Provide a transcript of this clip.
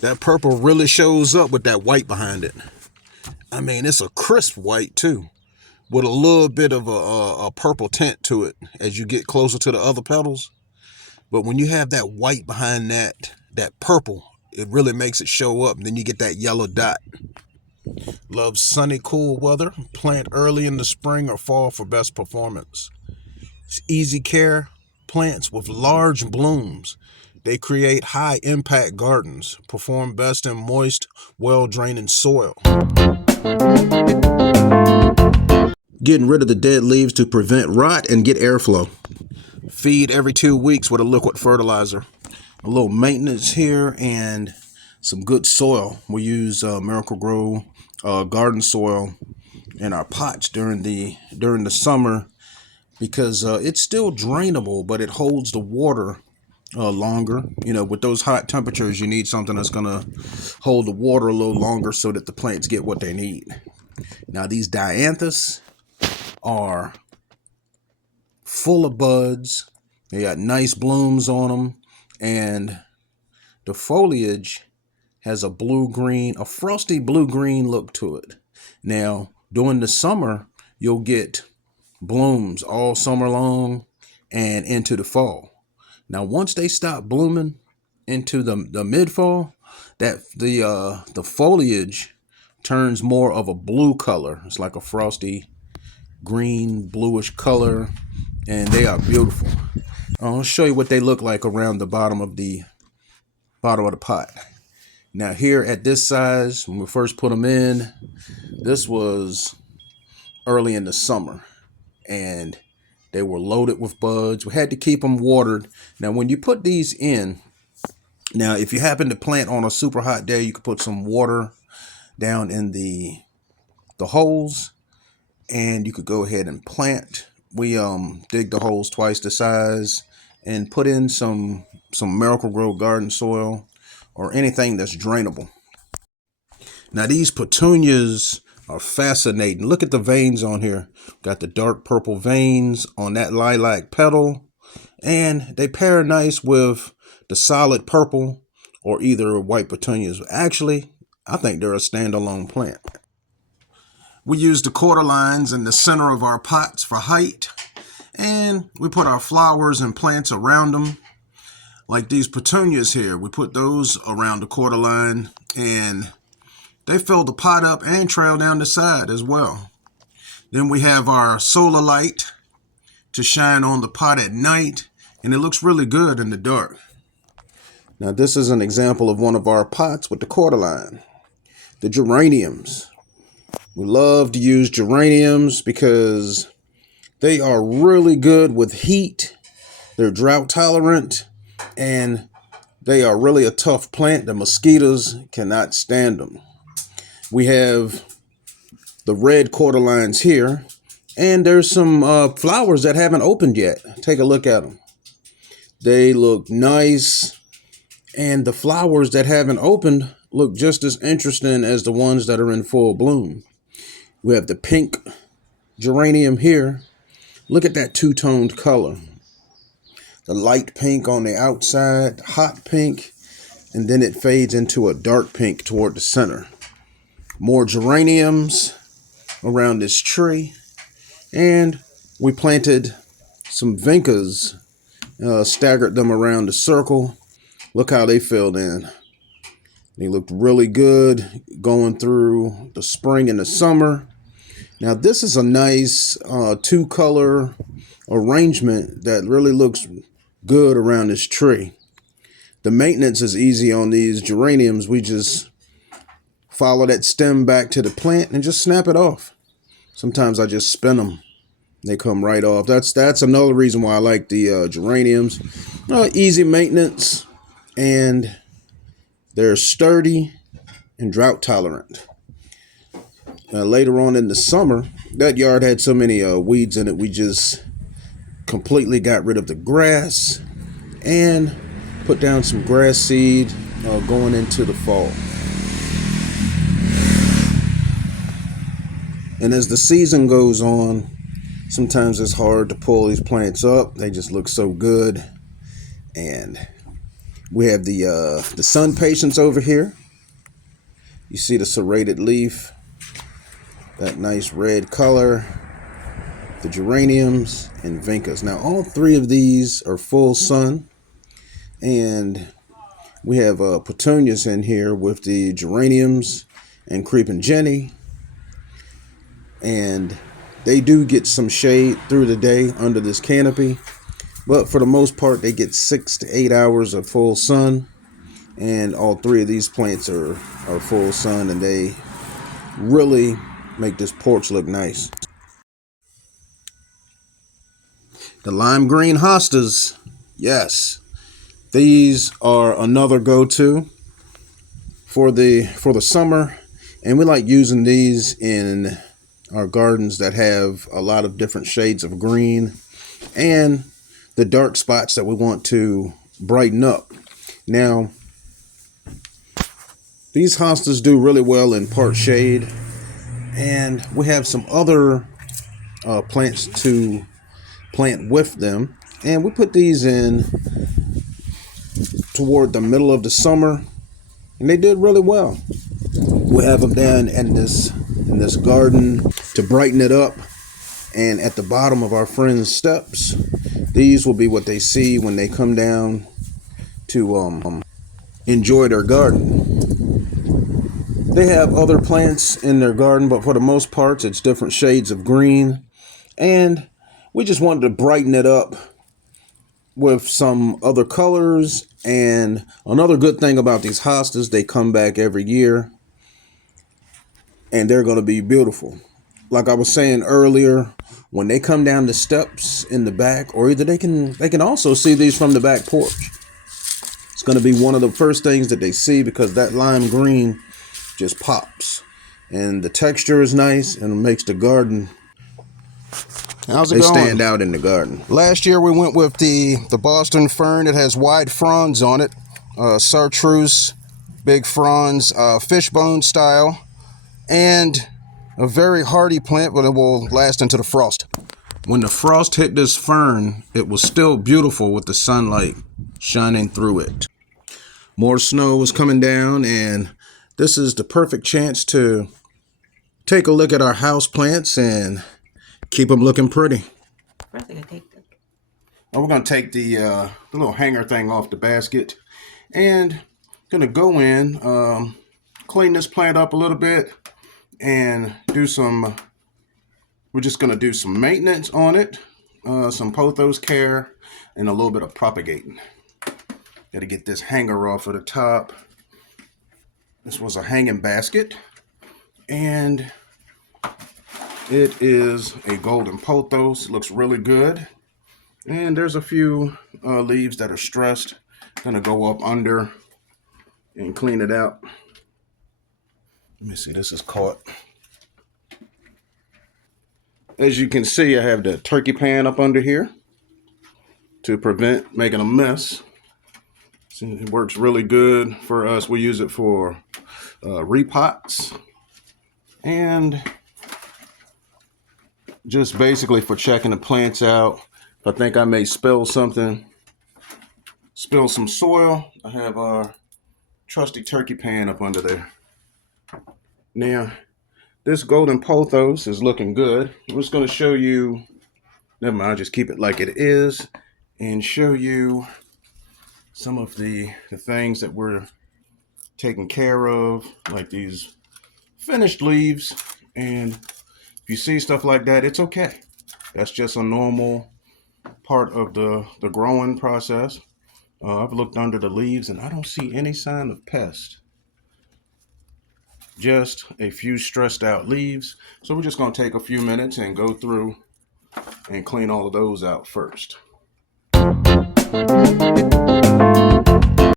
That purple really shows up with that white behind it. I mean, it's a crisp white too, with a little bit of a purple tint to it as you get closer to the other petals. But when you have that white behind that purple, it really makes it show up. And then you get that yellow dot. Love sunny, cool weather. Plant early in the spring or fall for best performance. It's easy care. Plants with large blooms. They create high impact gardens. Perform best in moist, well draining soil. Getting rid of the dead leaves to prevent rot and get airflow. Feed every 2 weeks with a liquid fertilizer. A little maintenance here and some good soil. We use Miracle-Gro garden soil in our pots during the summer because it's still drainable, but it holds the water longer. You know, with those hot temperatures, you need something that's gonna hold the water a little longer so that the plants get what they need. Now these dianthus are full of buds. They got nice blooms on them, and the foliage has a blue-green, a frosty blue-green look to it. Now, during the summer, you'll get blooms all summer long and into the fall. Now, once they stop blooming into the mid-fall, that the foliage turns more of a blue color. It's like a frosty green, bluish color, and they are beautiful. I'll show you what they look like around the bottom of the pot. Now here at this size, when we first put them in, this was early in the summer, and they were loaded with buds. We had to keep them watered. Now when you put these in, now if you happen to plant on a super hot day, you could put some water down in the holes, and you could go ahead and plant. We dig the holes twice the size and put in some Miracle-Gro garden soil or anything that's drainable. Now these petunias are fascinating. Look at the veins on here. Got the dark purple veins on that lilac petal, and they pair nice with the solid purple or either white petunias. Actually, I think they're a standalone plant. We use the quarter lines in the center of our pots for height, and we put our flowers and plants around them. Like these petunias here, we put those around the quarter line, and they fill the pot up and trail down the side as well. Then we have our solar light to shine on the pot at night, and it looks really good in the dark. Now this is an example of one of our pots with the quarter line. The geraniums. We love to use geraniums because they are really good with heat. They're drought tolerant, and they are really a tough plant. The mosquitoes cannot stand them. We have the red quarter lines here, and there's some flowers that haven't opened yet. Take a look at them. They look nice, and the flowers that haven't opened look just as interesting as the ones that are in full bloom. We have the pink geranium here. Look at that two-toned color. The light pink on the outside, hot pink, and then it fades into a dark pink toward the center. More geraniums around this tree. And we planted some vincas, staggered them around the circle. Look how they filled in. They looked really good going through the spring and the summer. Now this is a nice two-color arrangement that really looks good around this tree. The maintenance is easy on these geraniums. We just follow that stem back to the plant and just snap it off. Sometimes I just spin them. They come right off. That's another reason why I like the geraniums. Easy maintenance, and they're sturdy and drought tolerant. Later on in the summer, that yard had so many weeds in it, we just completely got rid of the grass and put down some grass seed going into the fall. And as the season goes on, sometimes it's hard to pull these plants up. They just look so good. And We have the sun patience over here. You see the serrated leaf, that nice red color, the geraniums and vincas. Now all three of these are full sun, and we have petunias in here with the geraniums and creeping Jenny, and they do get some shade through the day under this canopy, but for the most part they get 6 to 8 hours of full sun. And all three of these plants are full sun, and they really make this porch look nice. The lime green hostas, yes, these are another go-to for the summer, and we like using these in our gardens that have a lot of different shades of green and the dark spots that we want to brighten up. Now, these hostas do really well in part shade, and we have some other plants to plant with them, and we put these in toward the middle of the summer, and they did really well. We have them down in this garden to brighten it up, and at the bottom of our friends' steps, these will be what they see when they come down to enjoy their garden. They have other plants in their garden, but for the most part, it's different shades of green. And we just wanted to brighten it up with some other colors. And another good thing about these hostas, they come back every year, and they're going to be beautiful. Like I was saying earlier, when they come down the steps in the back, or either they can also see these from the back porch. It's going to be one of the first things that they see, because that lime green just pops, and the texture is nice, and it makes the garden, how's it going? They stand out in the garden. Last year we went with the Boston fern. It has wide fronds on it, chartreuse, big fronds, fishbone style, and a very hardy plant, but it will last into the frost. When the frost hit this fern, it was still beautiful with the sunlight shining through it. More snow was coming down, and this is the perfect chance to take a look at our house plants and keep them looking pretty. Oh, we're going to take the little hanger thing off the basket, and going to go in, clean this plant up a little bit, and we're just going to do some maintenance on it, some pothos care, and a little bit of propagating. Got to get this hanger off of the top. This was a hanging basket, and it is a golden pothos. It looks really good, and there's a few leaves that are stressed. Gonna go up under and clean it out. Let me see, this is caught. As you can see, I have the turkey pan up under here to prevent making a mess. It works really good for us. We use it for repots, and just basically for checking the plants out. If I think I may spill some soil, I have our trusty turkey pan up under there. Now, this golden pothos is looking good. I'm just going to show you, never mind, I'll just keep it like it is and show you some of the things that we're taking care of, like these finished leaves. And if you see stuff like that, it's okay. That's just a normal part of the growing process. I've looked under the leaves and I don't see any sign of pest. Just a few stressed out leaves. So we're just going to take a few minutes and go through and clean all of those out first.